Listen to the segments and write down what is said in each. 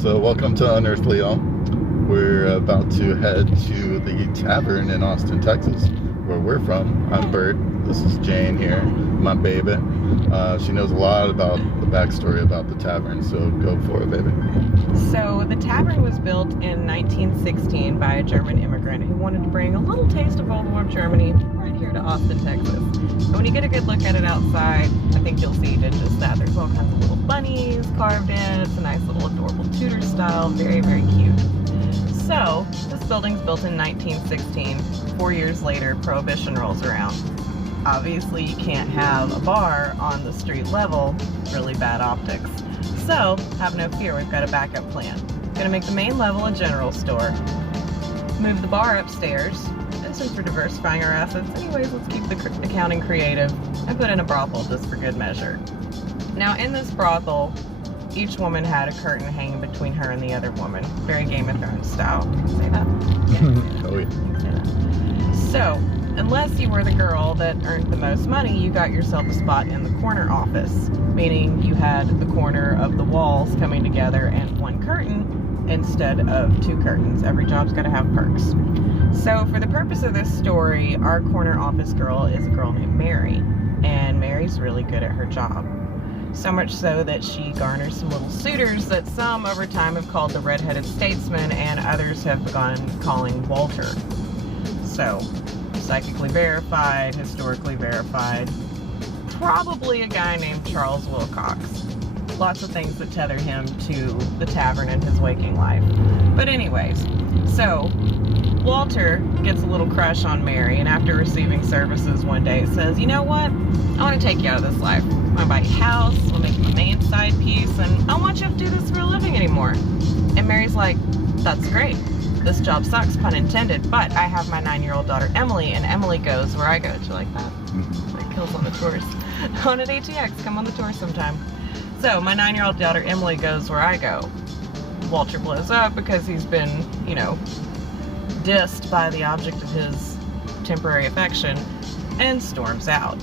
So welcome to Unearthly, y'all. We're about to head to the Tavern in Austin, Texas, where we're from. I'm Bert. This is Jane here, my baby. She knows a lot about the backstory about the Tavern, so go for it, baby. So the Tavern was built in 1916 by a German immigrant who wanted to bring a little taste of old warm Germany right here to Austin, Texas. And when you get a good look at it outside, I think you'll see that just that. There's all kinds of little bunnies carved in. It's a nice little adorable Tudor style, very, very cute. So this building's built in 1916. 4 years later, Prohibition rolls around. Obviously, you can't have a bar on the street level, really bad optics. So, have no fear, we've got a backup plan. Gonna make the main level a general store, move the bar upstairs, and since we're diversifying our assets anyways, let's keep the accounting creative and put in a brothel just for good measure. Now in this brothel, each woman had a curtain hanging between her and the other woman. Very Game of Thrones style. Can you say that? Yeah. Oh, yeah. You can say that. So, unless you were the girl that earned the most money, you got yourself a spot in the corner office, meaning you had the corner of the walls coming together and one curtain instead of two curtains. Every job's got to have perks. So for the purpose of this story, our corner office girl is a girl named Mary, and Mary's really good at her job. So much so that she garners some little suitors that some over time have called the redheaded statesman and others have begun calling Walter. So, psychically verified, historically verified, probably a guy named Charles Wilcox. Lots of things that tether him to the tavern in his waking life. But anyways, so Walter gets a little crush on Mary, and after receiving services one day says, you know what, I want to take you out of this life. I want to buy you a house, I want to make you my main side piece, and I don't want you to have to do this for a living anymore. And Mary's like, that's great. This job sucks, pun intended, but I have my 9-year-old daughter Emily, and Emily goes where I go. Do you like that? Like kills on the tours. On at ATX, come on the tour sometime. So my 9-year-old daughter Emily goes where I go. Walter blows up because he's been, you know, dissed by the object of his temporary affection and storms out.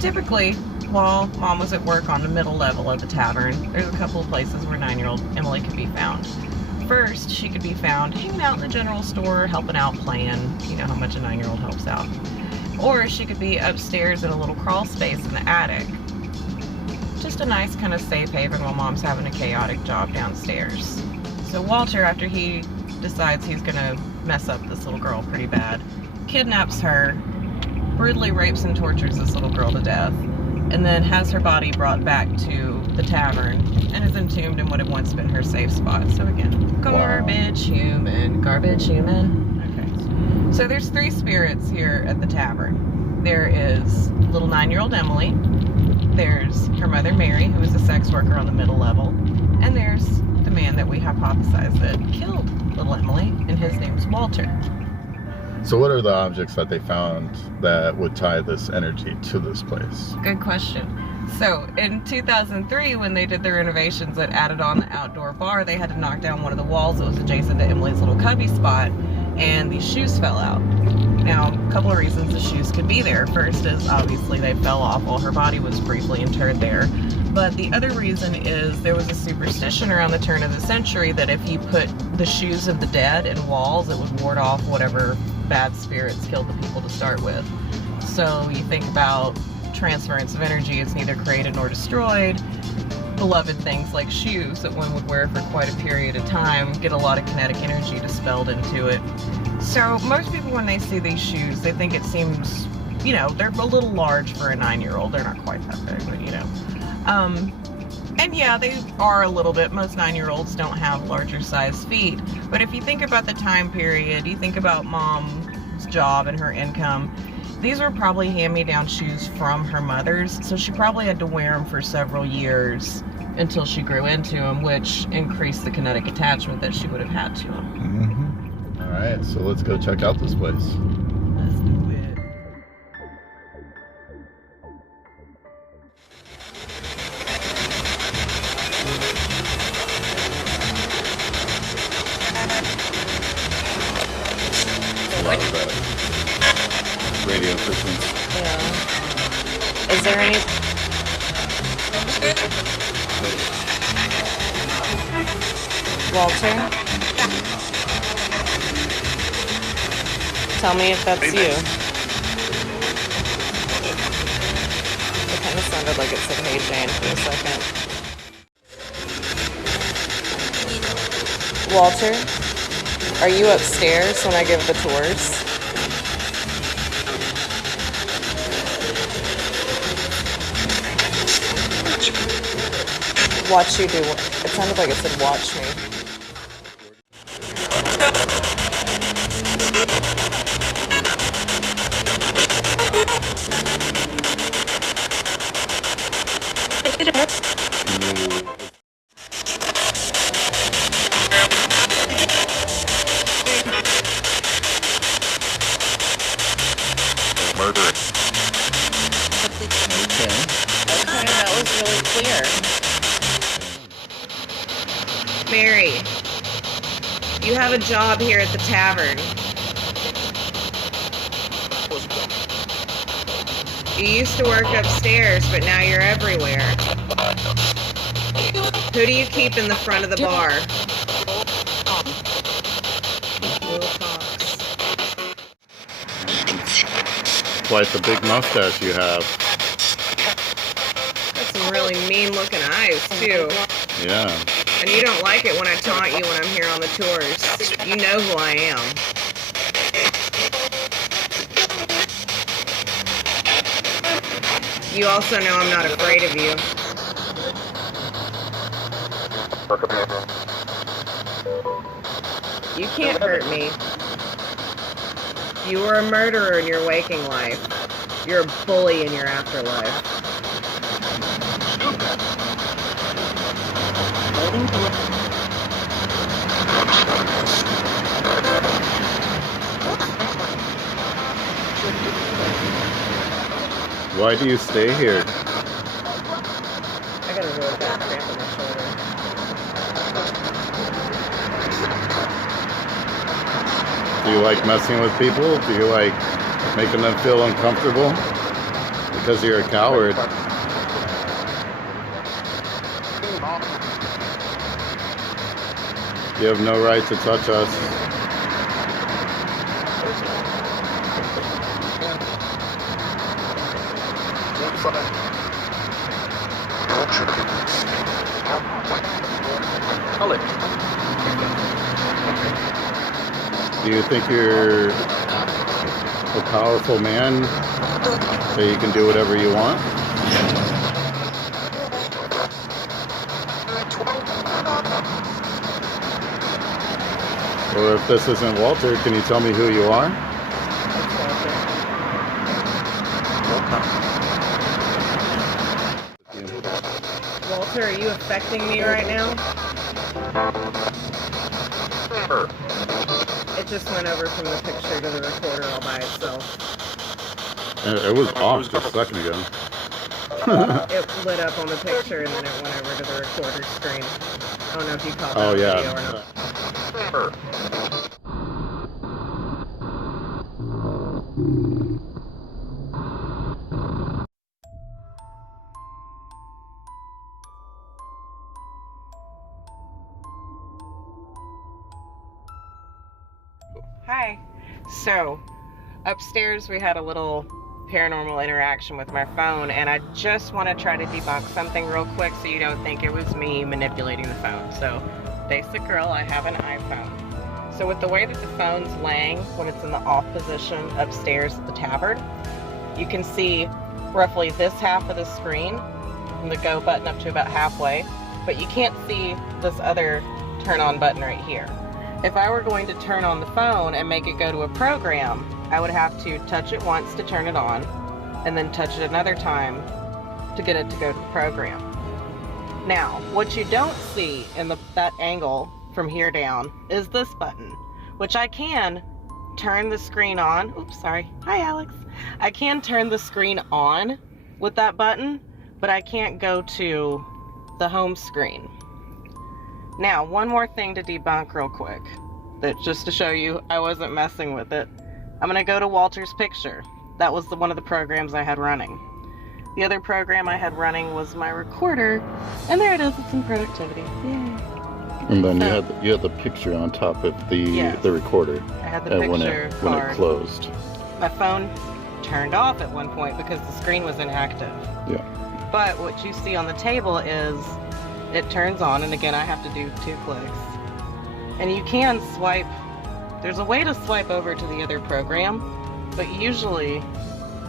Typically, while Mom was at work on the middle level of the tavern, there's a couple of places where 9-year-old Emily could be found. First, she could be found hanging out in the general store, helping out, playing. You know how much a 9-year-old helps out. Or she could be upstairs in a little crawl space in the attic. Just a nice kind of safe haven while Mom's having a chaotic job downstairs. So Walter, after he decides he's gonna mess up this little girl pretty bad, kidnaps her, brutally rapes and tortures this little girl to death, and then has her body brought back to the tavern and is entombed in what had once been her safe spot. So again, garbage human, garbage human. Okay. So there's 3 spirits here at the tavern. There is little 9-year-old Emily, there's her mother Mary, who is a sex worker on the middle level, and there's the man that we hypothesize that killed little Emily, and his name's Walter. So what are the objects that they found that would tie this energy to this place? Good question. So in 2003, when they did the renovations that added on the outdoor bar, they had to knock down one of the walls that was adjacent to Emily's little cubby spot, and these shoes fell out. Now, a couple of reasons the shoes could be there. First is obviously they fell off while her body was briefly interred there. But the other reason is there was a superstition around the turn of the century that if you put the shoes of the dead in walls, it would ward off whatever bad spirits killed the people to start with. So you think about transference of energy, it's neither created nor destroyed. Beloved things like shoes that one would wear for quite a period of time get a lot of kinetic energy dispelled into it. So most people, when they see these shoes, they think it seems, you know, they're a little large for a 9-year-old. They're not quite that big, but you know. And yeah, they are a little bit. Most 9-year-olds don't have larger sized feet. But if you think about the time period, you think about Mom's job and her income, these were probably hand-me-down shoes from her mother's, so she probably had to wear them for several years until she grew into them, which increased the kinetic attachment that she would have had to them. All right, so let's go check out this place. Let's do it. Radio frequency. Yeah. Is there any... Walter? Tell me if that's you. It kind of sounded like it said, "Hey Jane," for a second. Walter? Are you upstairs when I give the tours? Watch you do. It sounded like it said, "Watch me." Murder. Okay, that was really clear. Mary, you have a job here at the tavern. You used to work upstairs, but now you're everywhere. Who do you keep in the front of the bar? Will Fox. Quite the big mustache you have. Got some really mean-looking eyes, too. Yeah. And you don't like it when I taunt you when I'm here on the tours. You know who I am. You also know I'm not afraid of you. You can't hurt me. You were a murderer in your waking life. You're a bully in your afterlife. Why do you stay here? I got a really bad cramp in my shoulder. Do you like messing with people? Do you like making them feel uncomfortable? Because you're a coward. You have no right to touch us. Do you think you're a powerful man that you can do whatever you want? Or if this isn't Walter, can you tell me who you are? Walter, are you affecting me right now? It just went over from the picture to the recorder all by itself. It was off just a second ago. It lit up on the picture and then it went over to the recorder screen. I don't know if you caught that Oh, video yeah. or not. Hi. So, upstairs we had a little paranormal interaction with my phone, and I just want to try to debunk something real quick so you don't think it was me manipulating the phone. So, basic girl, I have an iPhone. So with the way that the phone's laying when it's in the off position upstairs at the tavern, you can see roughly this half of the screen, from the go button up to about halfway, but you can't see this other turn on button right here. If I were going to turn on the phone and make it go to a program, I would have to touch it once to turn it on, and then touch it another time to get it to go to the program. Now, what you don't see in that angle from here down is this button, which I can turn the screen on. Oops, sorry. Hi, Alex. I can turn the screen on with that button, but I can't go to the home screen. Now, one more thing to debunk real quick, that just to show you I wasn't messing with it. I'm gonna go to Walter's picture. That was one of the programs I had running. The other program I had running was my recorder, and there it is, it's in productivity. Yay. And then you had the picture on top of the recorder. I had the picture when it closed. My phone turned off at one point because the screen was inactive. Yeah. But what you see on the table is it turns on, and again I have to do 2 clicks. And you can swipe. There's a way to swipe over to the other program, but usually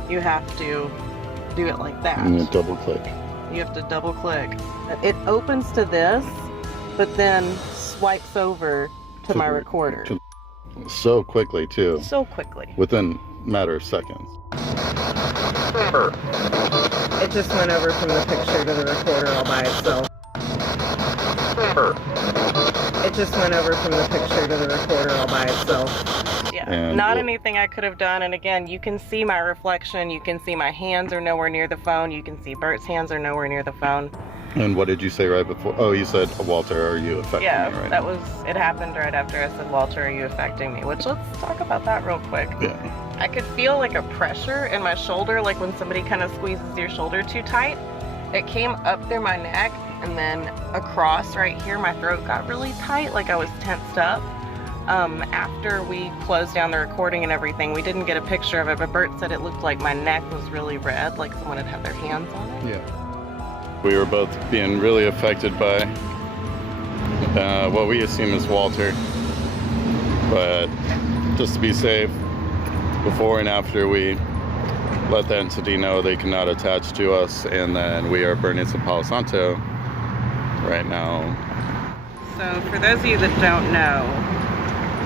you have to do it like that. And you double click. You have to double click. It opens to this, but then swipes over to my recorder. So quickly too. So quickly. Within a matter of seconds. It just went over from the picture to the recorder all by itself. It just went over from the picture to the recorder all by itself. Yeah, and not anything I could have done. And again, you can see my reflection. You can see my hands are nowhere near the phone. You can see Bert's hands are nowhere near the phone. And what did you say right before? Oh, you said, Walter, are you affecting me right that now? was, it happened right after I said, Walter, are you affecting me? Which, let's talk about that real quick. Yeah. I could feel like a pressure in my shoulder, like when somebody kind of squeezes your shoulder too tight. It came up through my neck, and then across right here, my throat got really tight, like I was tensed up. After we closed down the recording and everything, we didn't get a picture of it, but Bert said it looked like my neck was really red, like someone had their hands on it. Yeah. We were both being really affected by what we assume is Walter. But just to be safe, before and after we let the entity know they cannot attach to us, and then we are burning some Palo Santo right now. So for those of you that don't know,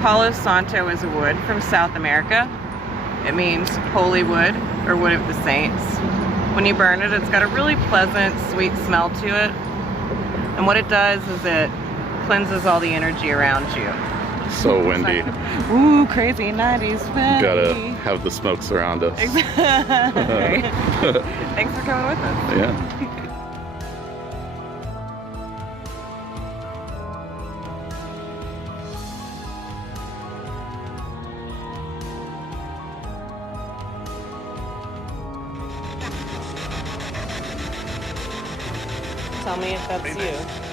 Palo Santo is a wood from South America. It means holy wood, or wood of the saints. When you burn it, it's got a really pleasant, sweet smell to it. And what it does is it cleanses all the energy around you. So windy. Ooh, crazy 90s windy. Gotta have the smoke surround us. Exactly. Thanks for coming with us. Yeah. Tell me if that's you.